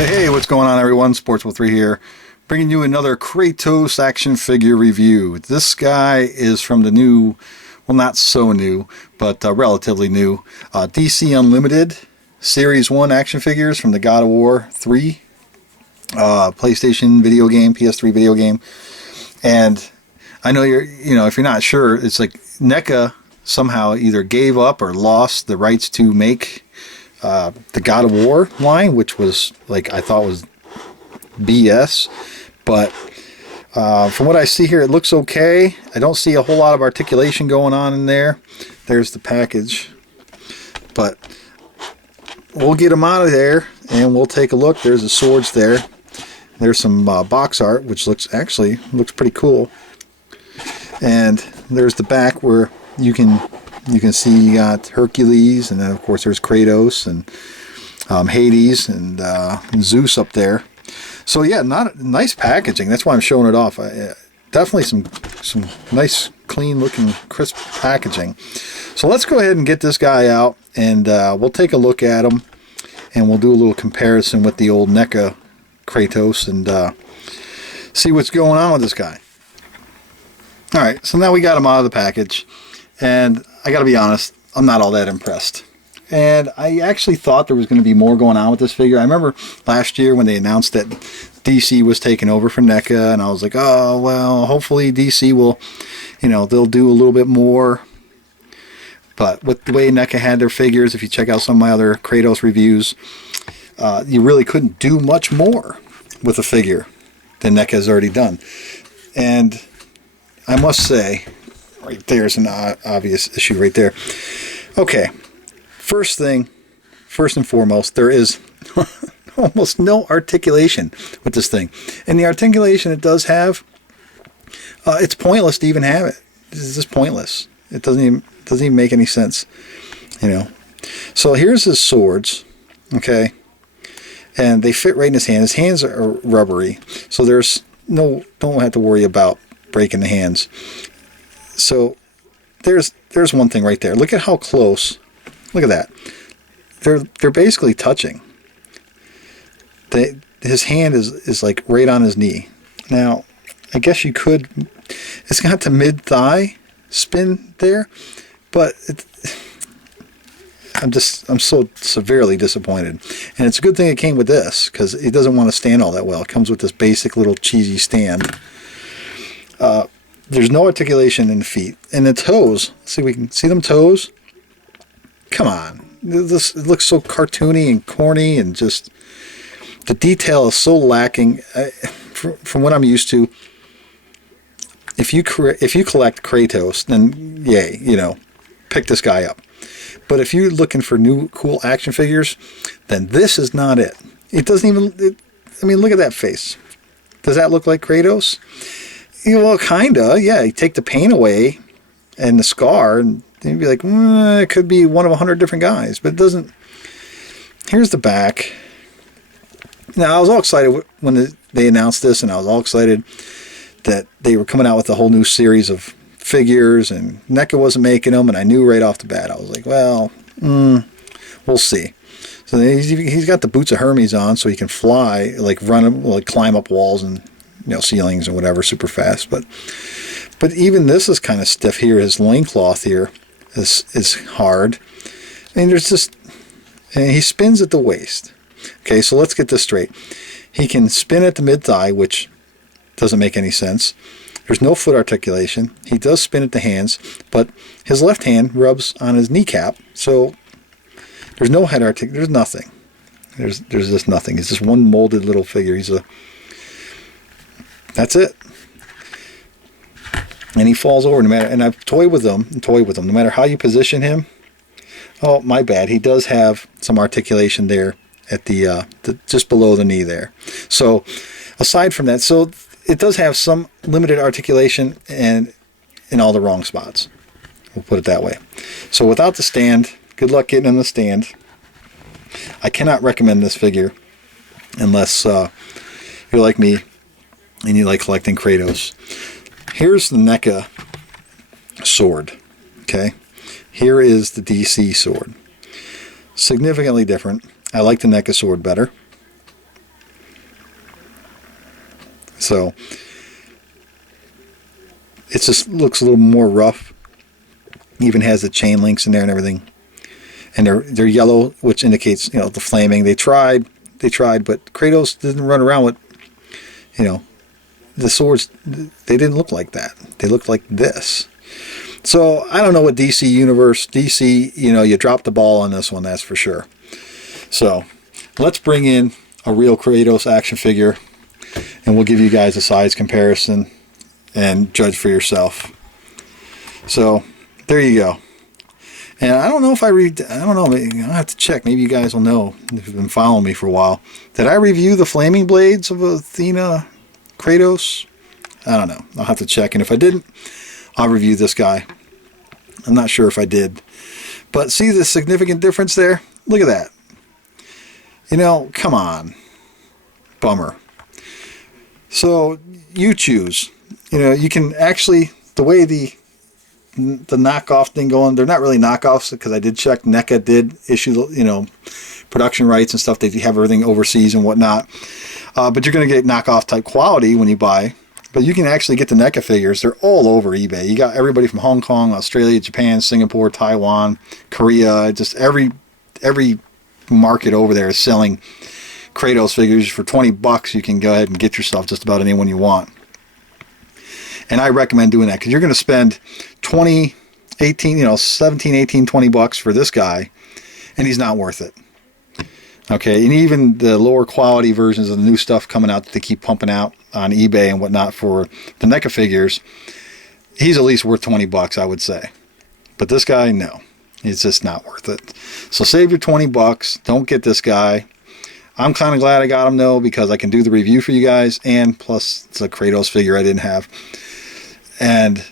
Hey, what's going on, everyone? Sports3 here, bringing you another Kratos action figure review. This guy is from the new, well, not so new, but relatively new, DC Unlimited Series 1 action figures from the God of War 3 PlayStation video game, PS3 video game. And I know if you're not sure, it's like NECA somehow either gave up or lost the rights to make the God of War line, which was I thought was BS, but from what I see here, it looks okay. I don't see a whole lot of articulation going on in there. There's the package, but we'll get them out of there and we'll take a look. There's the swords there. There's some box art, which looks pretty cool. And there's the back where you can see you got Hercules, and then of course there's Kratos and Hades and Zeus up there. So yeah, nice packaging. That's why I'm showing it off. Definitely some nice, clean looking, crisp packaging. So let's go ahead and get this guy out, and we'll take a look at him, and we'll do a little comparison with the old NECA Kratos and see what's going on with this guy. All right, so now we got him out of the package, and I gotta be honest, I'm not all that impressed. And I actually thought there was going to be more going on with this figure. I remember last year when they announced that DC was taking over for NECA, and I was like, oh, well, hopefully DC will, they'll do a little bit more. But with the way NECA had their figures, if you check out some of my other Kratos reviews, you really couldn't do much more with a figure than NECA has already done. And I must say, right there's an obvious issue right there. Okay, first and foremost, there is almost no articulation with this thing. And the articulation it does have, it's pointless to even have it. It's just pointless. It doesn't even make any sense, So here's his swords, okay? And they fit right in his hand. His hands are rubbery, so don't have to worry about breaking the hands. So there's one thing right there. Look at how close. Look at that. They're basically touching. His hand is like right on his knee. Now, I guess you could. It's got the mid thigh spin there, but I'm so severely disappointed. And it's a good thing it came with this, because it doesn't want to stand all that well. It comes with this basic little cheesy stand. There's no articulation in the feet. And the toes, see, we can see them toes? Come on. It looks so cartoony and corny, and just the detail is so lacking. From what I'm used to, if you collect Kratos, then yay, pick this guy up. But if you're looking for new cool action figures, then this is not it. It doesn't even, look at that face. Does that look like Kratos? Well, kinda, yeah. You take the paint away and the scar, and you'd be like, it could be one of 100 different guys, but it doesn't. Here's the back. Now, I was all excited when they announced this, and I was all excited that they were coming out with a whole new series of figures, and NECA wasn't making them, and I knew right off the bat. I was like, well, we'll see. So he's got the boots of Hermes on, so he can fly, climb up walls and ceilings or whatever super fast. But even this is kind of stiff here. His loincloth here is hard. And and he spins at the waist. Okay, so let's get this straight. He can spin at the mid-thigh, which doesn't make any sense. There's no foot articulation. He does spin at the hands, but his left hand rubs on his kneecap, so there's no head articulation. There's nothing. There's just nothing. He's just one molded little figure. That's it. And he falls over and I've toyed with him, no matter how you position him. Oh, my bad. He does have some articulation there at the just below the knee there. So aside from that, so it does have some limited articulation and in all the wrong spots. We'll put it that way. So without the stand, good luck getting in the stand. I cannot recommend this figure unless you're like me and you like collecting Kratos. Here's the NECA sword. Okay, here is the DC sword. Significantly different. I like the NECA sword better. So it just looks a little more rough. Even has the chain links in there and everything. And they're yellow, which indicates, you know, the flaming. They tried, but Kratos didn't run around with, you know, the swords. They didn't look like that. They looked like this. So I don't know what DC, you know, you dropped the ball on this one, that's for sure. So let's bring in a real Kratos action figure, and we'll give you guys a size comparison and judge for yourself. So there you go. And I don't know if I don't know, I'll have to check. Maybe you guys will know if you've been following me for a while. Did I review the flaming blades of Athena Kratos? I don't know. I'll have to check. And if I didn't, I'll review this guy. I'm not sure if I did. But see the significant difference there? Look at that. You know, come on. Bummer. So you choose. You know, you can actually, the way the knockoff thing going, they're not really knockoffs, because I did check. NECA did issue, you know, production rights and stuff. They have everything overseas and whatnot. But you're going to get knockoff type quality when you buy. But you can actually get the NECA figures. They're all over eBay. You got everybody from Hong Kong, Australia, Japan, Singapore, Taiwan, Korea. Just every market over there is selling Kratos figures for $20. You can go ahead and get yourself just about anyone you want. And I recommend doing that, because you're going to spend 20, 18, you know, 17, 18, 20 bucks for this guy, and he's not worth it. Okay, and even the lower quality versions of the new stuff coming out that they keep pumping out on eBay and whatnot for the NECA figures, he's at least worth 20 bucks, I would say. But this guy, no. It's just not worth it. So save your 20 bucks. Don't get this guy. I'm kind of glad I got him, though, because I can do the review for you guys, and plus it's a Kratos figure I didn't have. And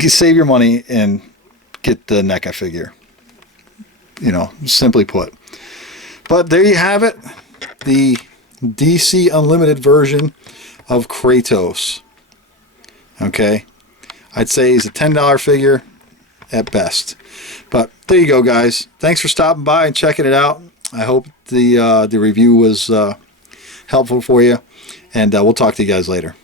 save your money and get the NECA figure. You know, simply put. But there you have it. The DC Unlimited version of Kratos. Okay? I'd say he's a $10 figure at best. But there you go, guys. Thanks for stopping by and checking it out. I hope the review was helpful for you. And we'll talk to you guys later.